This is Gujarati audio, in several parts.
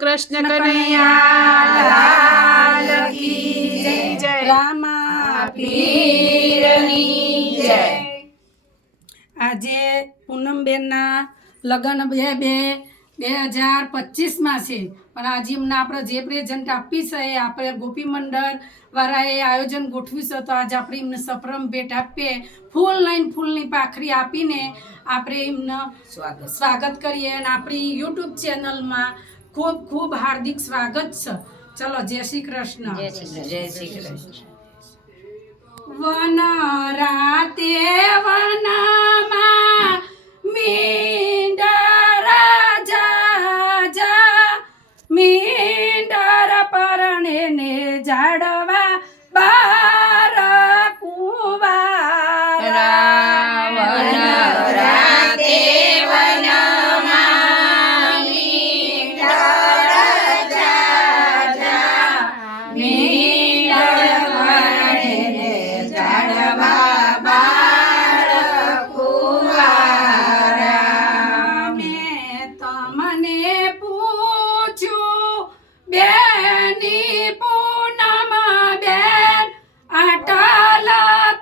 કૃષ્ણ કનૈયા લાલ કી જય, રામા પીરની જય। આજે પૂનમબેનના લગ્ન 2025માં છે, પણ આજે એમને આપણે જે પ્રેઝન્ટ આપી છે એ આપણે ગોપી મંડળ વાળાએ આયોજન ગોઠવ્યું છે, તો આજે આપણે એમને સપ્રમ ભેટ આપીએ, ફૂલની પાખરી આપીને આપણે એમને સ્વાગત કરીએ અને આપણી યુટ્યુબ ચેનલમાં ખૂબ ખૂબ હાર્દિક સ્વાગત છે। ચલો, જય શ્રી કૃષ્ણ। જય શ્રી કૃષ્ણ। વન રાતે વનમાં મીંડર જા મીંડર પરણે ને ઝાડવા બાર કુંવારા વન રાતે વનમાં મીંડર જા મીંડર પરણે ને ઝાડવા બાર કુંવારા। મેં તમને પૂછ્યું બેની પૂનમ બેન આટલ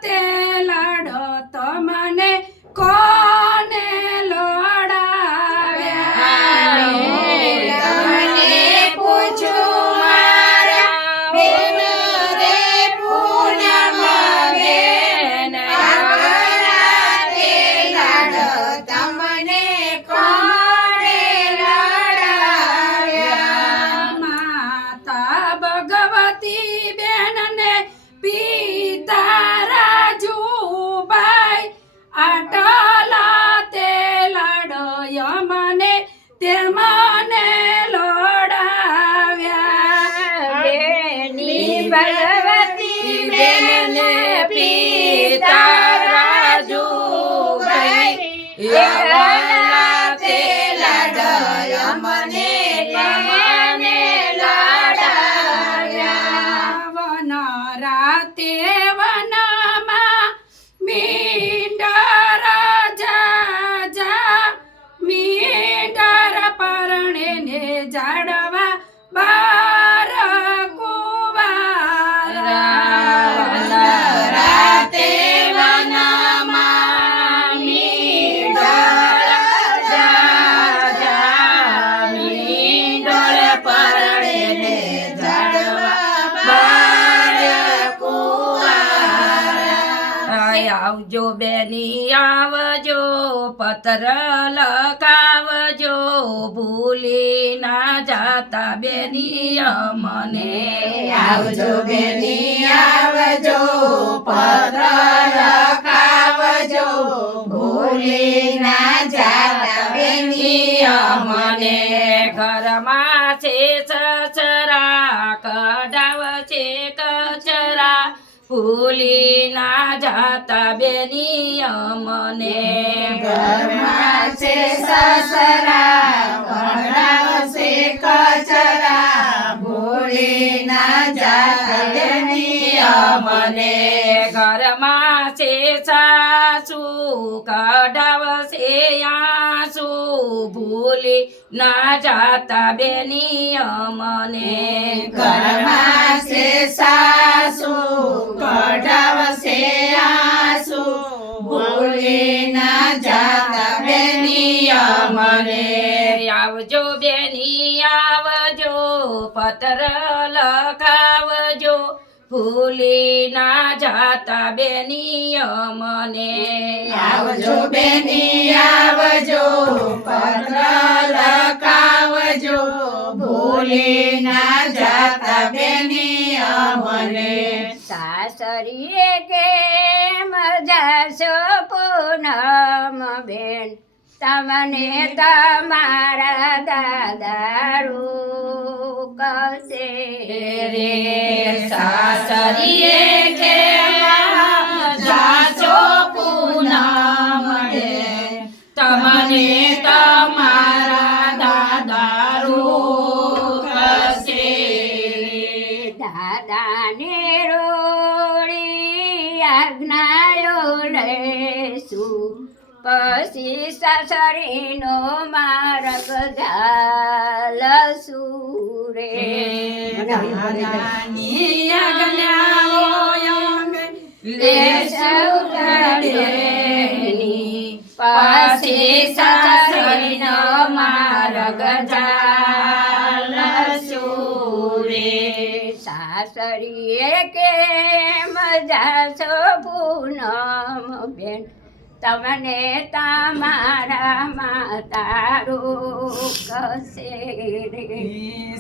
તે લડો તમને કોને લડાવ્યા? તમને પૂછું મારા બેન રે પૂનમ બેન આકરાતે લાડો તમને કોણે લડાવ્યા? માતા ભગવતી બેનને પિતા રાજુભાઈ આટલા તે લડો મને તે મને લડાવ્યા। બેની ભગવતી બેનને પિતા રાજુભાઈ એવાના તે લડાય મને તમને લડાવ્યા। વન રાતે વનમાં મીંડર જા મીંડર પરણે ને ઝાડવા બાર કુંવારા રાતે વનમાં મીંડળ જા મીંડળ પરણે ને ઝાડવા બાર કુંવારા। આવજો બેની આવજો પત્ર લખાવજો ભૂલી ના જાતા બેની અમને। આવજો બેની આવજો પત્ર લખાવજો ભૂલી ના જાતા બેની અમને। ઘરમાં છે સસરા કઢાવશે કચરા ભૂલી ના જાતા બેની અમને। ઘરમાં છે સસરા કઢાવશે કચરા ભૂલી ના જાતા બેની અમને। ઘરમાં છે સાસુ કઢાવશે આંસુ ભૂલી ના જાતા બેની અમને। ઘરમાં છે સાસુ કઢાવશે આંસુ ભૂલી ના જાતા બેની અમને। આવજો બેની આવજો પત્ર લખાવજો ભૂલી ના જાતા બેની અમને। આવજો બેની આવજો પત્ર લખાવજો ભૂલી ના જાતા બેની અમને। સાસરીએ કેમ જાશો પૂનમ બેન તમને તમારા દાદારું કશે રે સાસરીએ કે જાશો પૂનમ બેન તમને તમારા દાદારું કશે। દાદાને રોડી આજ્ઞાયો લેશું પછી સાસરીનો માર્ગ ઝાલ સુરે રાજાની આજ્ઞાઓ અંગે લેશ ઉઘાડેની. પછી સાસરીનો માર્ગ ઝાલ સુરે સાસરીએ કેમ જાશો પૂનમ બેન તમને તમારા માતારું કશે રે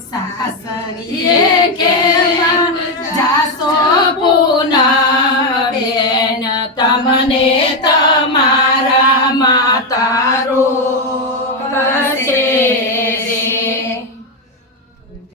સાસરીએ કેમ જાશો